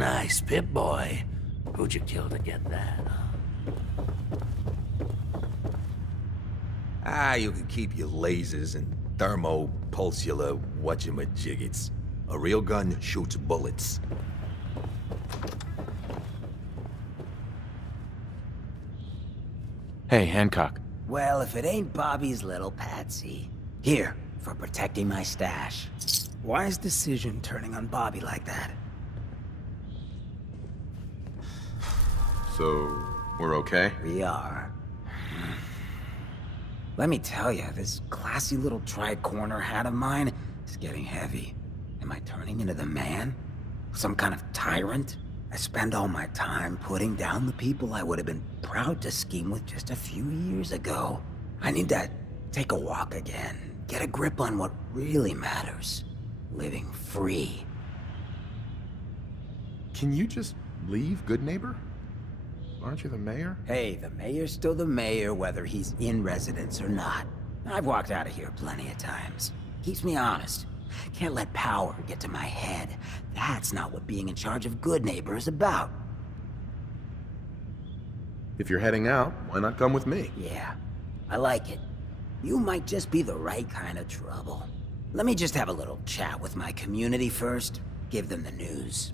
Nice, Pip-Boy. Who'd you kill to get that, huh? You can keep your lasers and thermopulsular whatchamajiggets. A real gun shoots bullets. Hey, Hancock. Well, if it ain't Bobby's little Patsy. Here, for protecting my stash. Wise decision turning on Bobby like that. So, we're okay? We are. Let me tell you, this classy little tri-corner hat of mine is getting heavy. Am I turning into the man? Some kind of tyrant? I spend all my time putting down the people I would have been proud to scheme with just a few years ago. I need to take a walk again, get a grip on what really matters. Living free. Can you just leave, good neighbor? Aren't you the mayor? Hey, the mayor's still the mayor whether he's in residence or not. I've walked out of here plenty of times. Keeps me honest. Can't let power get to my head. That's not what being in charge of Good Neighbor is about. If you're heading out, why not come with me? Yeah, I like it. You might just be the right kind of trouble. Let me just have a little chat with my community first. Give them the news.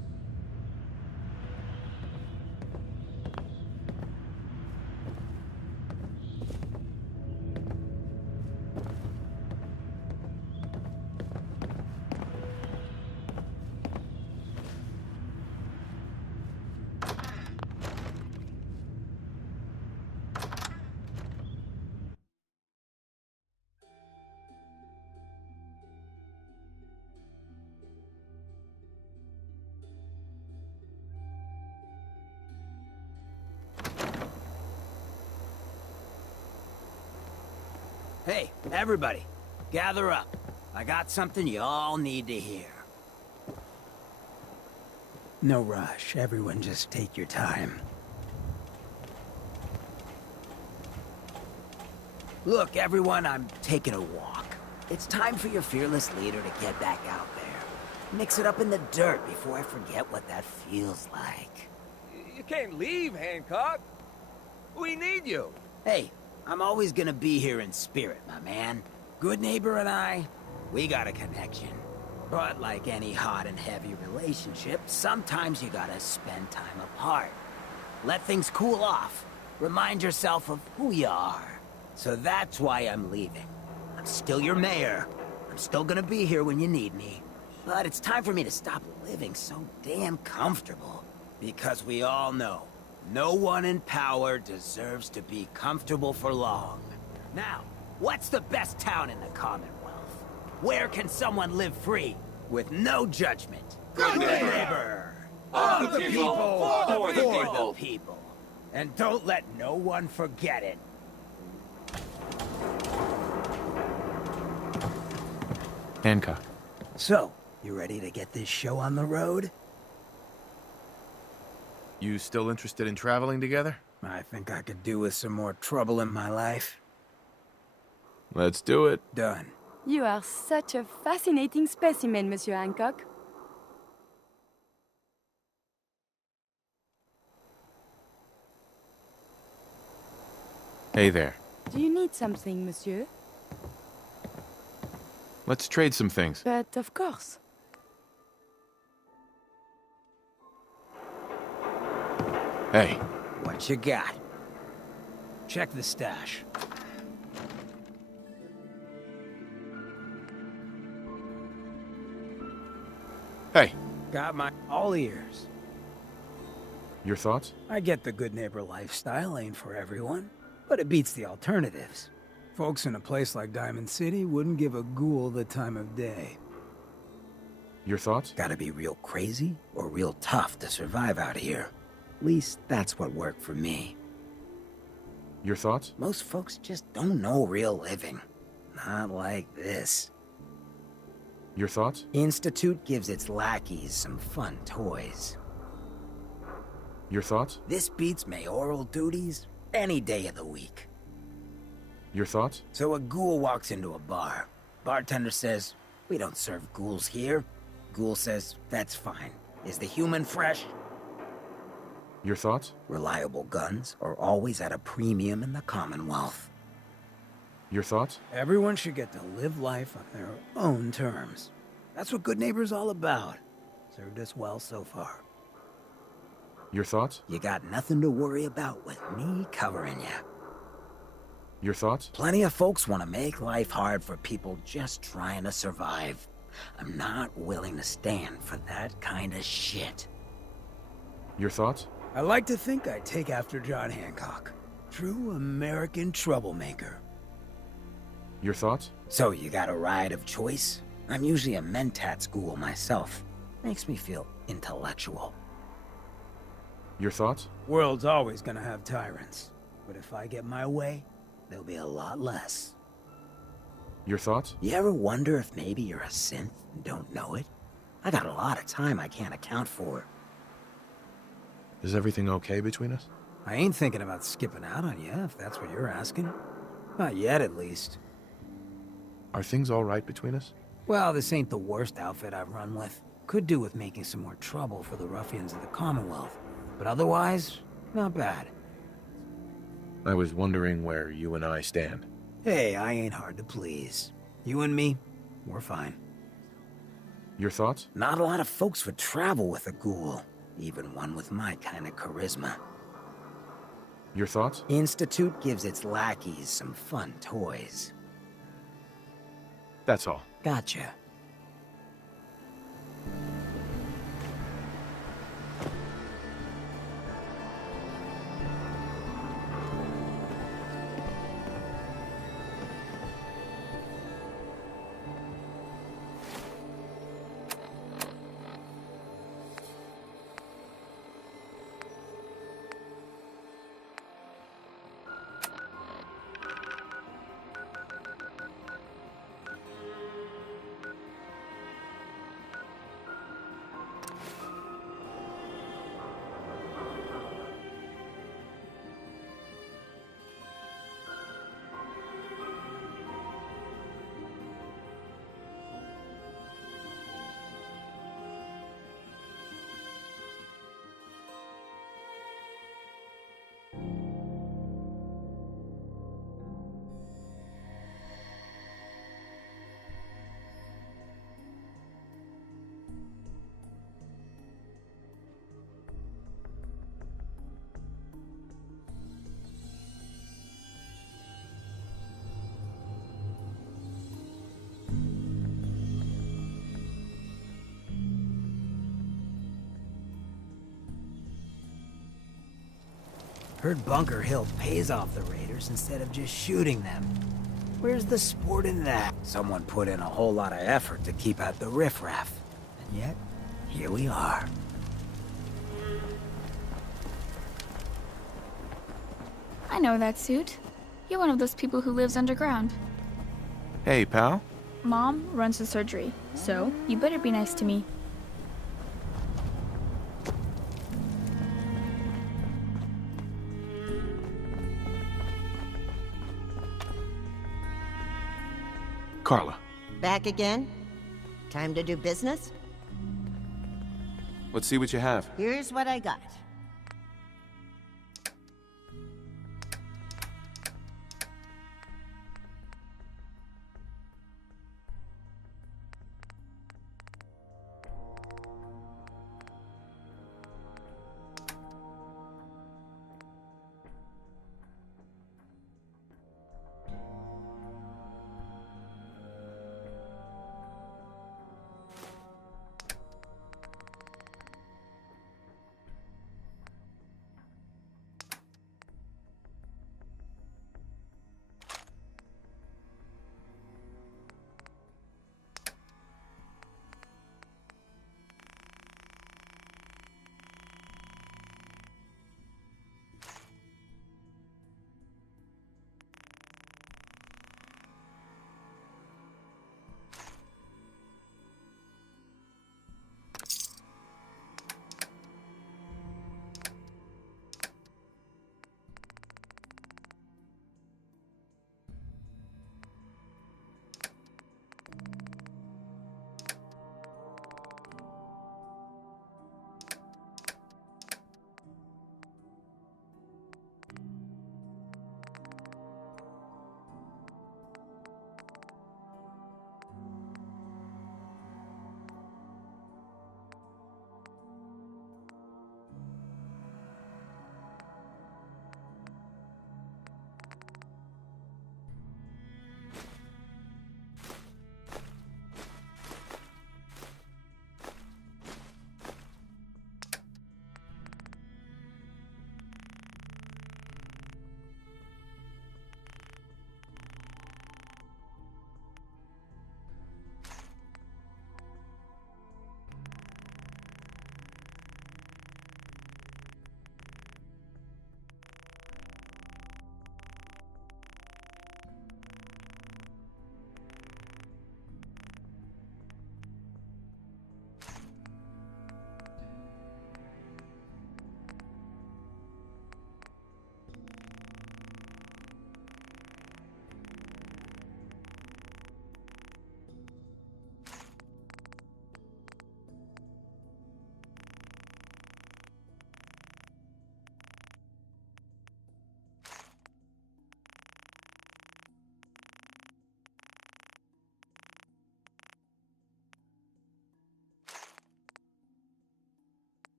Hey, everybody, gather up. I got something you all need to hear. No rush, everyone just take your time. Look, everyone, I'm taking a walk. It's time for your fearless leader to get back out there. Mix it up in the dirt before I forget what that feels like. You can't leave, Hancock. We need you. Hey, I'm always gonna be here in spirit, my man. Good Neighbor and I, we got a connection. But like any hot and heavy relationship, sometimes you gotta spend time apart. Let things cool off. Remind yourself of who you are. So that's why I'm leaving. I'm still your mayor. I'm still gonna be here when you need me. But it's time for me to stop living so damn comfortable. Because we all know, no one in power deserves to be comfortable for long. Now, what's the best town in the Commonwealth? Where can someone live free, with no judgment? Good Neighbor! Neighbor! Of the people, for the For people. the people. And don't let no one forget it. Hancock. So, you ready to get this show on the road? You still interested in traveling together? I think I could do with some more trouble in my life. Let's do it. Done. You are such a fascinating specimen, Monsieur Hancock. Hey there. Do you need something, monsieur? Let's trade some things. But of course. Hey, What you got? Check the stash. hey, Got my all ears. your thoughts? I get the Good Neighbor lifestyle ain't for everyone, but it beats the alternatives. Folks in a place like Diamond City wouldn't give a ghoul the time of day. Your thoughts? Gotta be real crazy or real tough to survive out here. At least that's what worked for me. Your thoughts? Most folks just don't know real living. Not like this. Your thoughts? Institute gives its lackeys some fun toys. Your thoughts? This beats mayoral duties any day of the week. Your thoughts? So a ghoul walks into a bar. Bartender says, "We don't serve ghouls here." Ghoul says, "That's fine. Is the human fresh? Your thoughts? Reliable guns are always at a premium in the Commonwealth. Your thoughts? Everyone should get to live life on their own terms. That's what Good Neighbor's all about. Served us well so far. Your thoughts? You got nothing to worry about with me covering you. Your thoughts? Plenty of folks want to make life hard for people just trying to survive. I'm not willing to stand for that kind of shit. Your thoughts? I like to think I take after John Hancock. True American troublemaker. Your thoughts? So you got a ride of choice? I'm usually a mentat school myself. Makes me feel intellectual. Your thoughts? World's always gonna have tyrants. But if I get my way, there'll be a lot less. Your thoughts? You ever wonder if maybe you're a synth and don't know it? I got a lot of time I can't account for. Is everything okay between us? I ain't thinking about skipping out on you, if that's what you're asking. Not yet, at least. Are things all right between us? Well, this ain't the worst outfit I've run with. Could do with making some more trouble for the ruffians of the Commonwealth. But otherwise, not bad. I was wondering where you and I stand. Hey, I ain't hard to please. You and me, we're fine. Your thoughts? Not a lot of folks would travel with a ghoul, even one with my kind of charisma. Your thoughts? Institute gives its lackeys some fun toys. That's all. Gotcha. Heard Bunker Hill pays off the raiders instead of just shooting them. Where's the sport in that? Someone put in a whole lot of effort to keep out the riffraff. And yet, here we are. I know that suit. You're one of those people who lives underground. Hey, pal. Mom runs the surgery, so you better be nice to me. Carla. Back again? Time to do business? Let's see what you have. Here's what I got.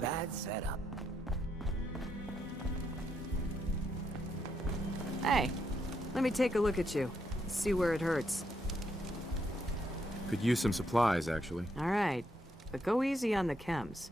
bad setup. Hey, let me take a look at you. See where it hurts. Could use some supplies, actually. All right, but go easy on the chems.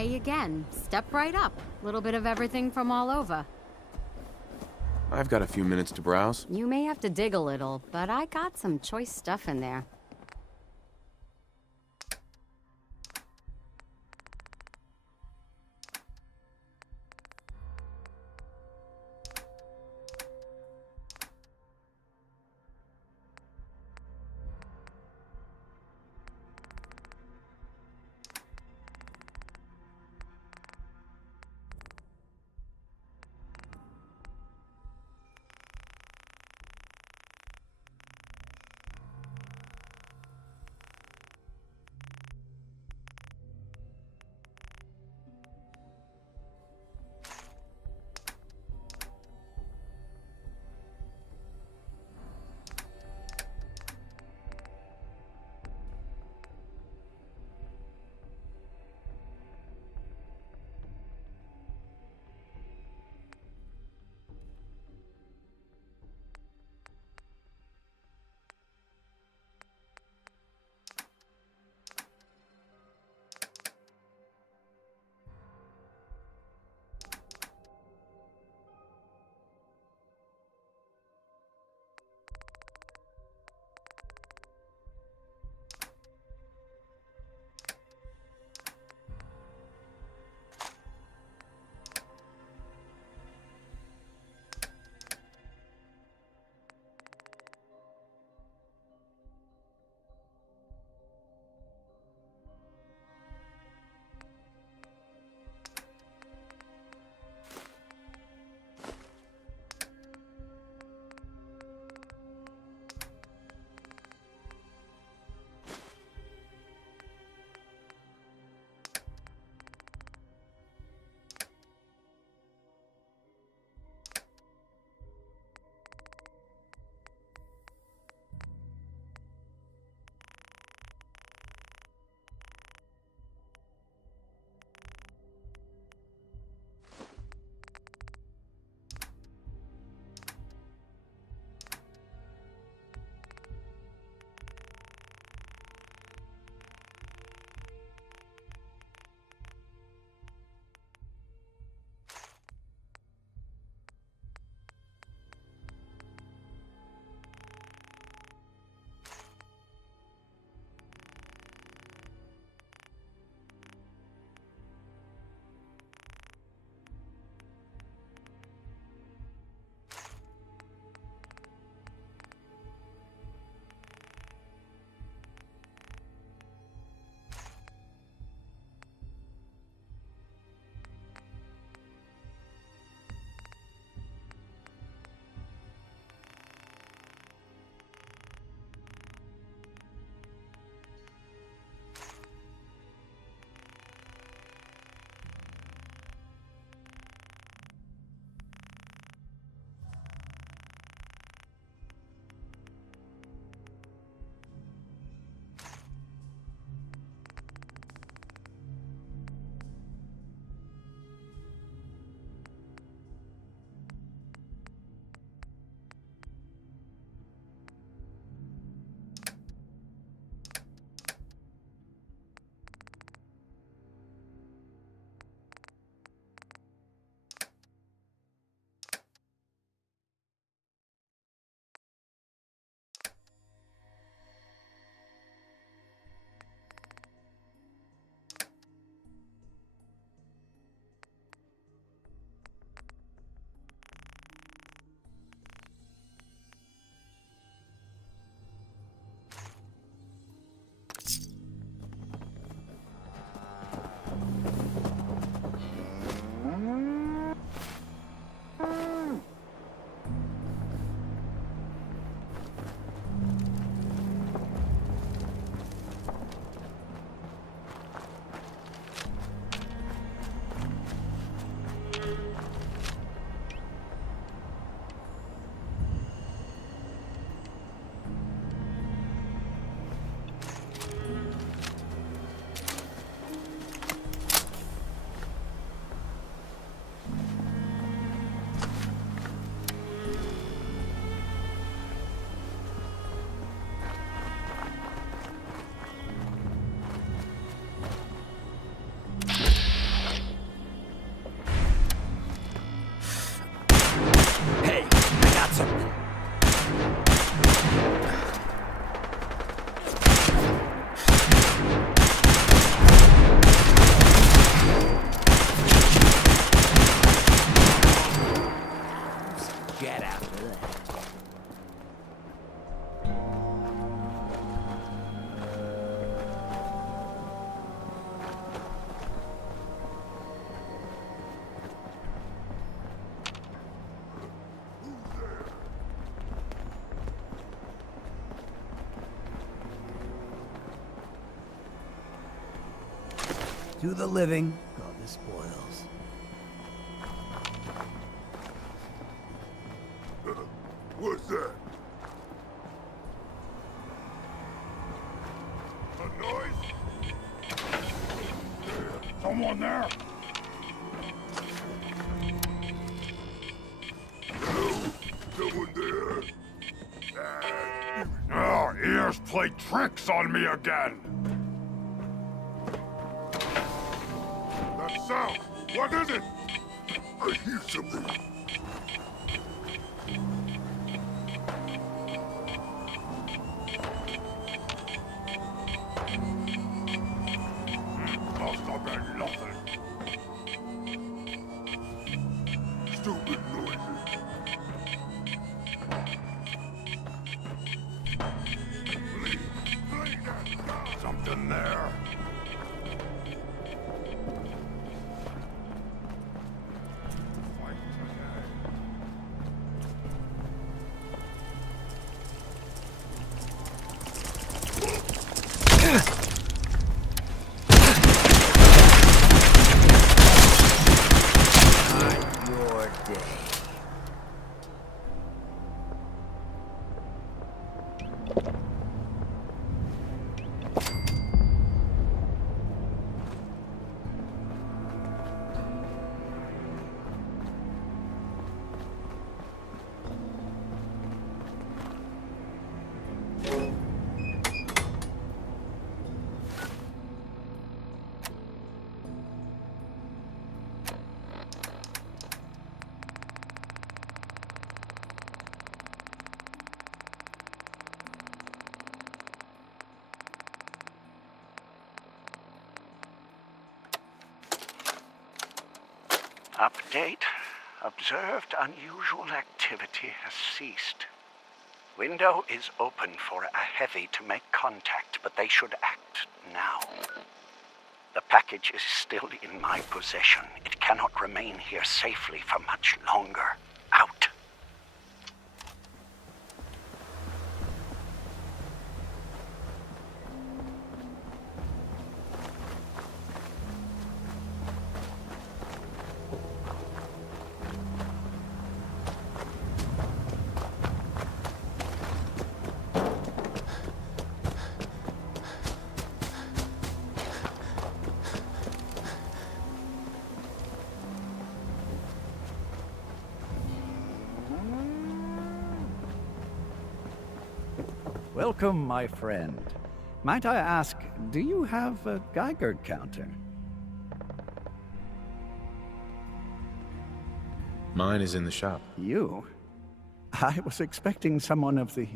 Hey again. Step right up. Little bit of everything from all over. I've got a few minutes to browse. You may have to dig a little, but I got some choice stuff in there. To the living, God the spoils. What's that? A noise? Someone there? Hello? Someone there? Oh, ears play tricks on me again! That sound! What is it? I hear something. Must have been nothing. Stupid noises. Something there. Your day. Update. Observed unusual activity has ceased. Window is open for a heavy to make contact, but they should act now. The package is still in my possession. It cannot remain here safely for much longer. Out. Welcome, my friend. Might I ask, do you have a Geiger counter? Mine is in the shop. You? I was expecting someone of the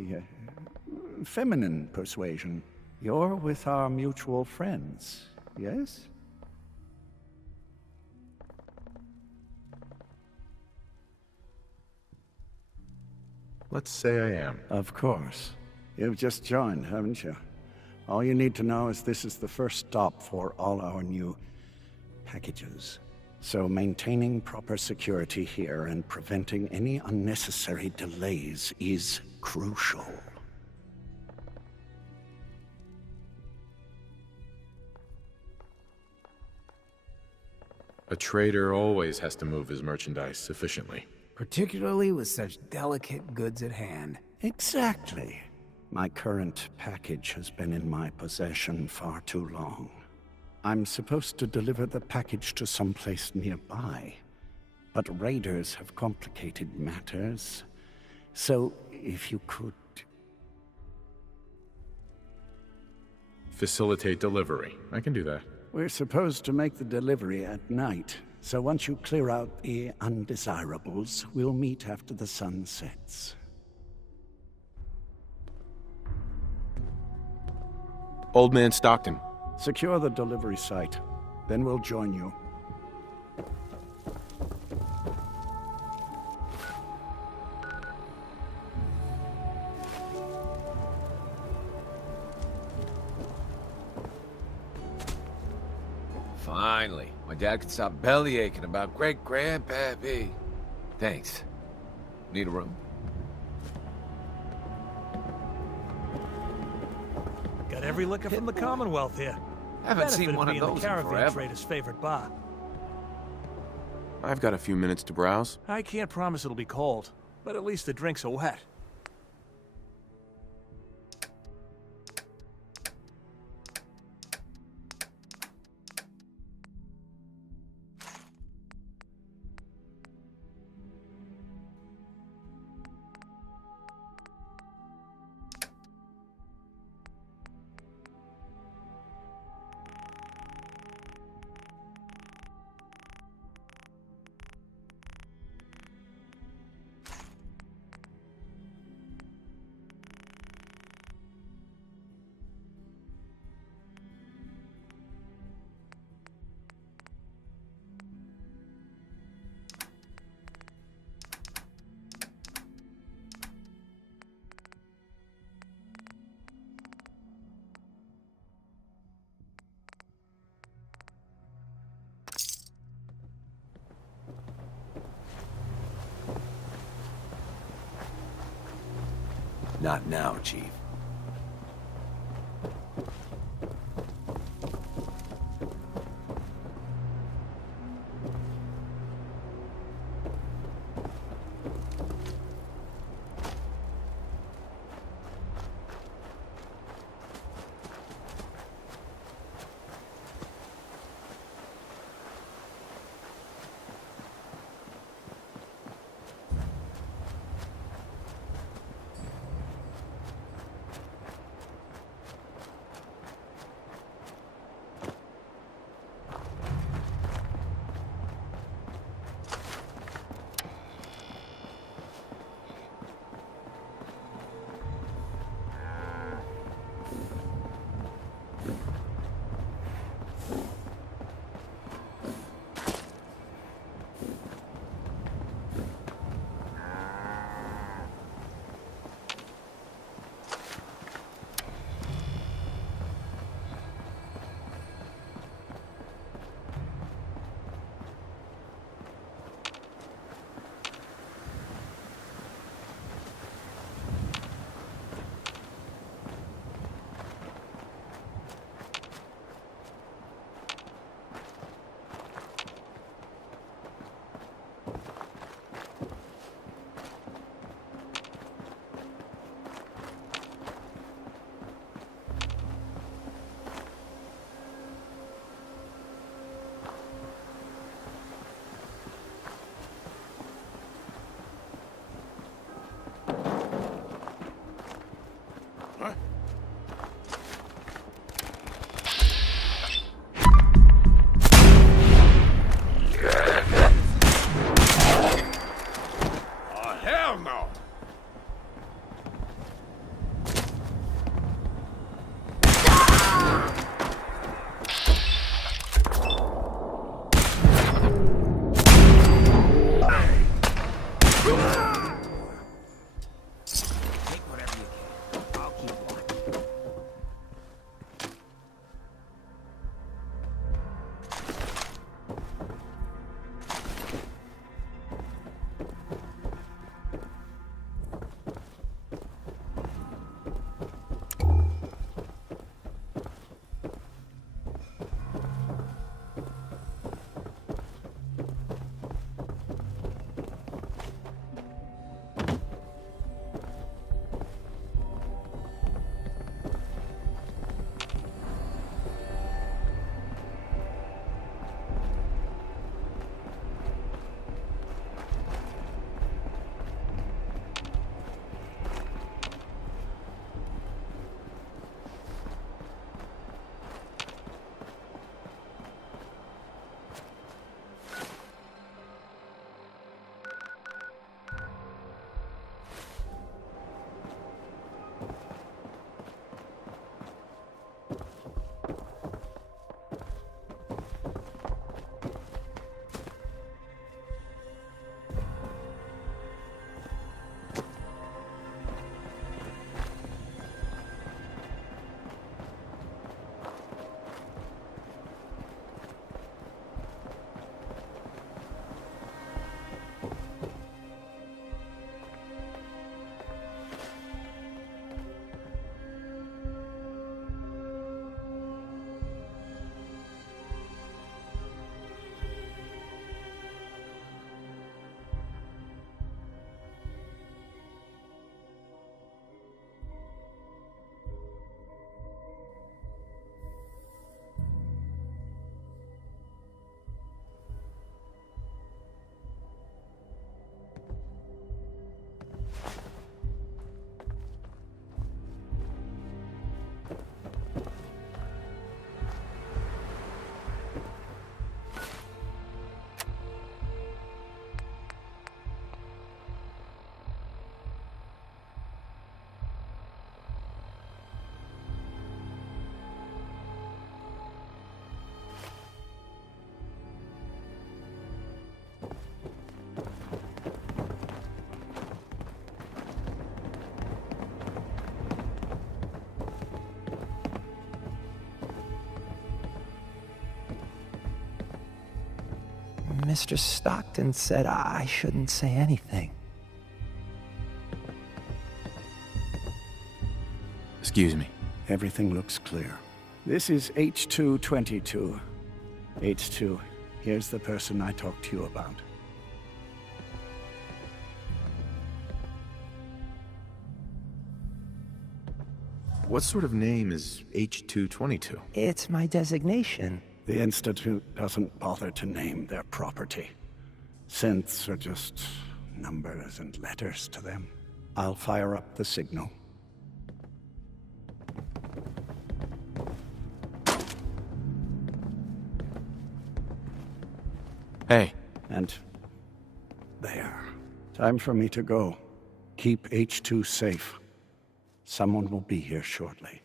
feminine persuasion. You're with our mutual friends, yes? Let's say I am. Of course. You've just joined, haven't you? All you need to know is this is the first stop for all our new packages. So maintaining proper security here and preventing any unnecessary delays is crucial. A trader always has to move his merchandise efficiently. Particularly with such delicate goods at hand. Exactly. My current package has been in my possession far too long. I'm supposed to deliver the package to someplace nearby, but raiders have complicated matters. So, if you could... Facilitate delivery. I can do that. We're supposed to make the delivery at night, so once you clear out the undesirables, we'll meet after the sun sets. Old Man Stockton. Secure the delivery site. Then we'll join you. Finally, my dad can stop belly aching about great-grandpappy. Thanks. Need a room? Got every liquor from the Commonwealth here. Haven't seen one of being those the in caravan forever. trader's favorite bar. I've got a few minutes to browse. I can't promise it'll be cold, but at least the drinks are wet. Not now, Chief. Mr. Stockton said I shouldn't say anything. Excuse me. Everything looks clear. This is H222. H2, here's the person I talked to you about. What sort of name is H222? It's my designation. The Institute doesn't bother to name their property. Synths are just numbers and letters to them. I'll fire up the signal. Hey. And there. Time for me to go. Keep H2 safe. Someone will be here shortly.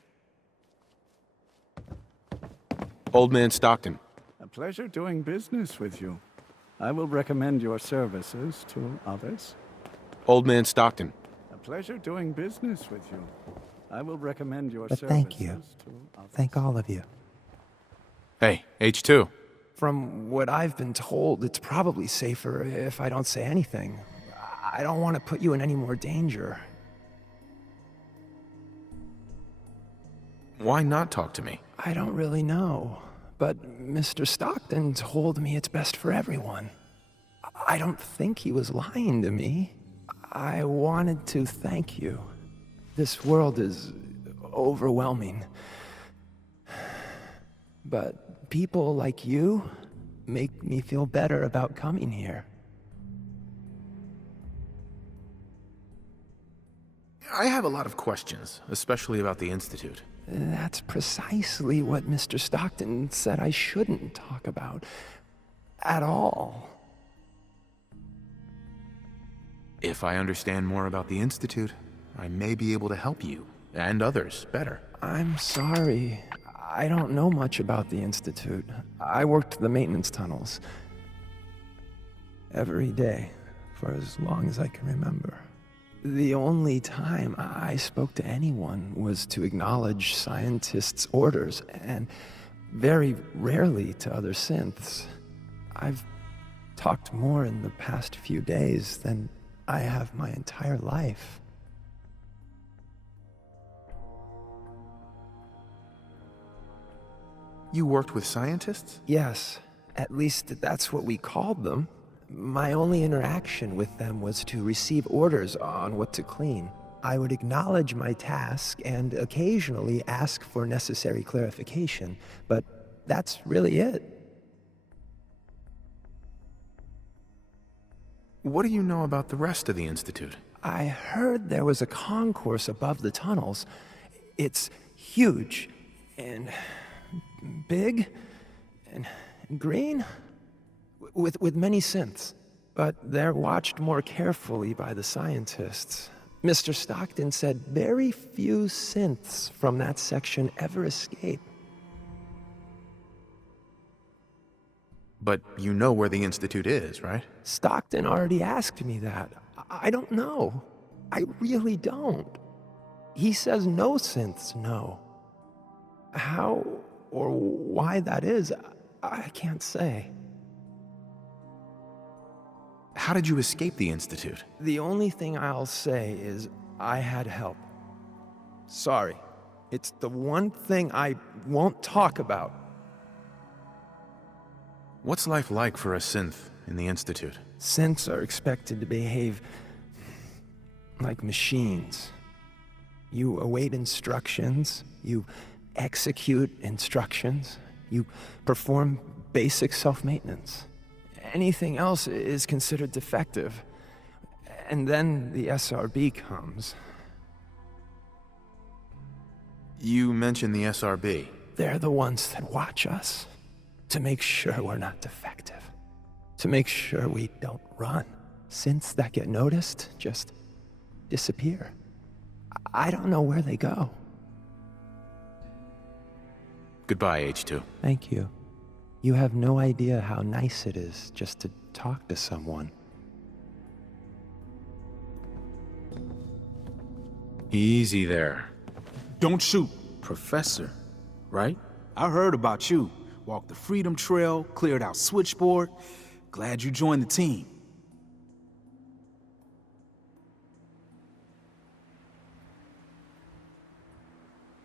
Old Man Stockton. A pleasure doing business with you. I will recommend your services to others. Old Man Stockton. A pleasure doing business with you. I will recommend your But services thank you. to others. Thank all of you. Hey, H2. From what I've been told, it's probably safer if I don't say anything. I don't want to put you in any more danger. Why not talk to me? I don't really know, but Mr. Stockton told me it's best for everyone. I don't think he was lying to me. I wanted to thank you. This world is overwhelming. But people like you make me feel better about coming here. I have a lot of questions, especially about the Institute. That's precisely what Mr. Stockton said I shouldn't talk about. At all. If I understand more about the Institute, I may be able to help you, and others, better. I'm sorry. I don't know much about the Institute. I worked the maintenance tunnels. Every day, for as long as I can remember. The only time I spoke to anyone was to acknowledge scientists' orders, and very rarely to other synths. I've talked more in the past few days than I have my entire life. You worked with scientists? Yes, at least that's what we called them. My only interaction with them was to receive orders on what to clean. I would acknowledge my task and occasionally ask for necessary clarification, but that's really it. What do you know about the rest of the Institute? I heard there was a concourse above the tunnels. It's huge and big and green. With many synths, but they're watched more carefully by the scientists. Mr. Stockton said very few synths from that section ever escape. But you know where the Institute is, right? Stockton already asked me that. I don't know. I really don't. He says no synths know. How or why that is, I can't say. How did you escape the Institute? The only thing I'll say is I had help. Sorry. It's the one thing I won't talk about. What's life like for a synth in the Institute? Synths are expected to behave like machines. You await instructions, you execute instructions, you perform basic self-maintenance. Anything else is considered defective. And then the SRB comes. You mentioned the SRB. They're the ones that watch us. To make sure we're not defective. To make sure we don't run. Synths that get noticed just disappear. I don't know where they go. Goodbye, H2. Thank you. You have no idea how nice it is just to talk to someone. Easy there. Don't shoot. Professor, right? I heard about you. Walked the Freedom Trail, cleared out Switchboard. Glad you joined the team.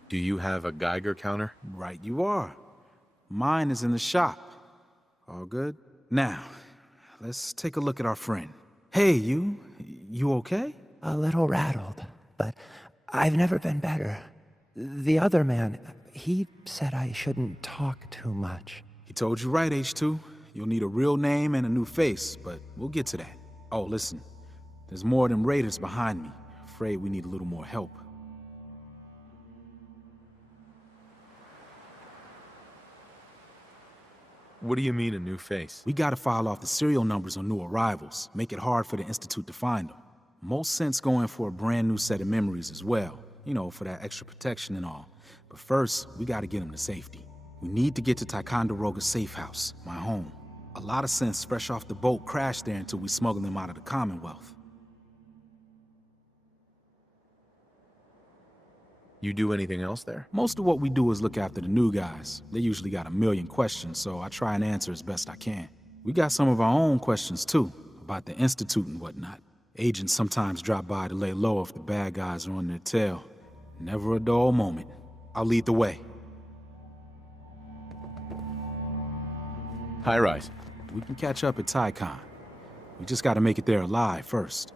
Do you have a Geiger counter? Right you are. Mine is in the shop. All good? Now, let's take a look at our friend. Hey, you okay? A little rattled, but I've never been better. The other man, he said I shouldn't talk too much. He told you right, H2. You'll need a real name and a new face, but we'll get to that. Oh, listen. There's more of them raiders behind me. Afraid we need a little more help. What do you mean, a new face? We gotta file off the serial numbers on new arrivals. Make it hard for the Institute to find them. Most sense going for a brand new set of memories as well. You know, for that extra protection and all. But first, we gotta get them to safety. We need to get to Ticonderoga's safe house, my home. A lot of sense fresh off the boat crashed there until we smuggled them out of the Commonwealth. You do anything else there? Most of what we do is look after the new guys. They usually got a million questions, so I try and answer as best I can. We got some of our own questions too, about the Institute and whatnot. Agents sometimes drop by to lay low if the bad guys are on their tail. Never a dull moment. I'll lead the way. High rise. We can catch up at Tycon. We just gotta make it there alive first.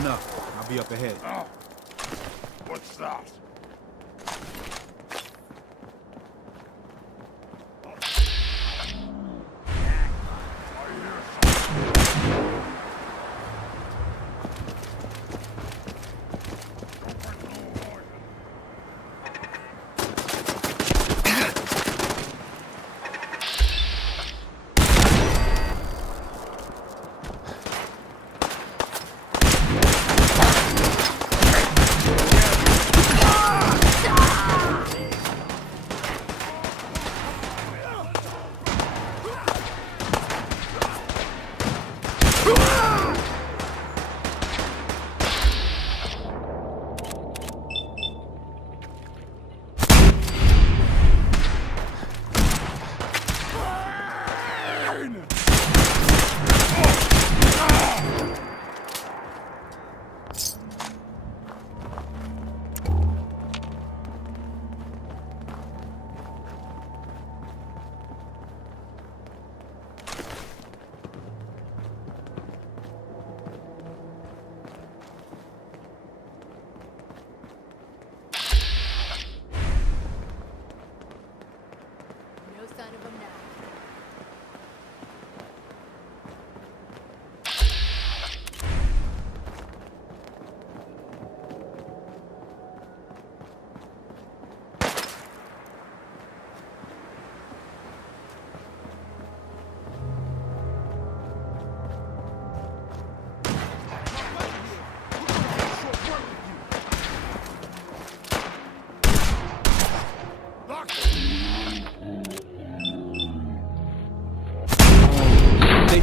Enough. I'll be up ahead. Oh. What's that?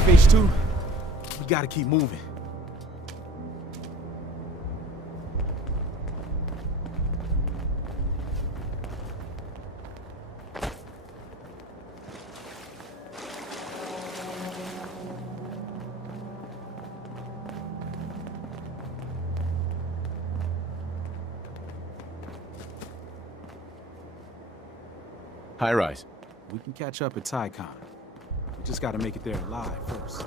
H2, we gotta keep moving. High rise. We can catch up at Tycon. We just gotta make it there alive first.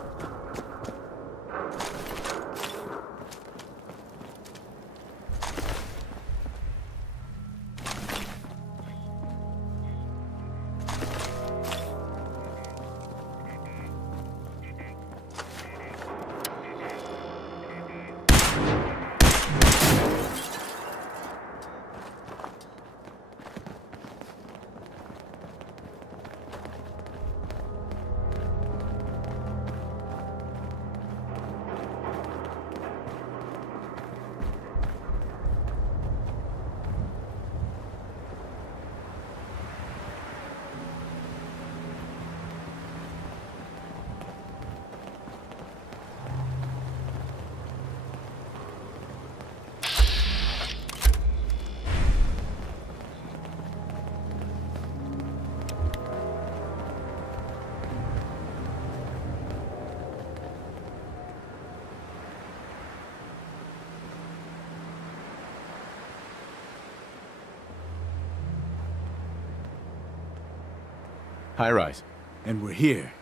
High rise. And we're here.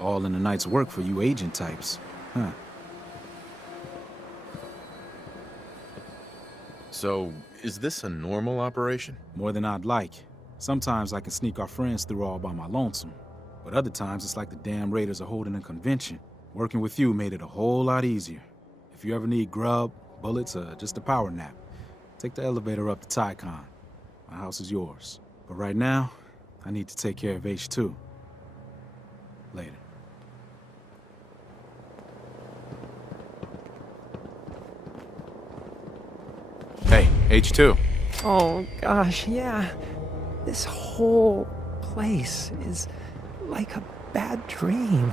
All in the night's work for you agent types. Huh. So, is this a normal operation? More than I'd like. Sometimes I can sneak our friends through all by my lonesome. But other times it's like the damn Raiders are holding a convention. Working with you made it a whole lot easier. If you ever need grub, bullets, or just a power nap, take the elevator up to Tycon. My house is yours. But right now, I need to take care of H2. Later. Hey, H2. Oh, gosh, yeah. This whole place is like a bad dream.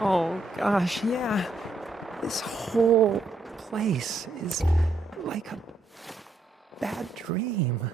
Oh, gosh, yeah. This whole place is like a bad dream.